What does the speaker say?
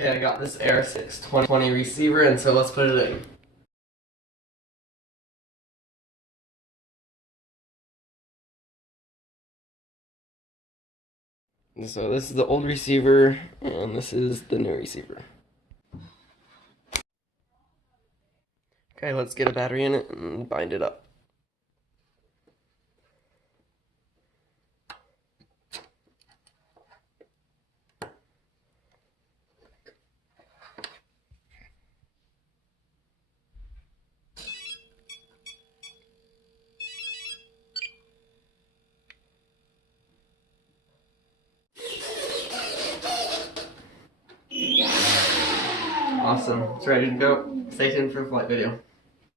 Okay, I got this Air 620 receiver, and so let's put it in. So this is the old receiver, and this is the new receiver. Okay, let's get a battery in it and bind it up. Awesome, it's ready to go. Stay tuned for the flight video.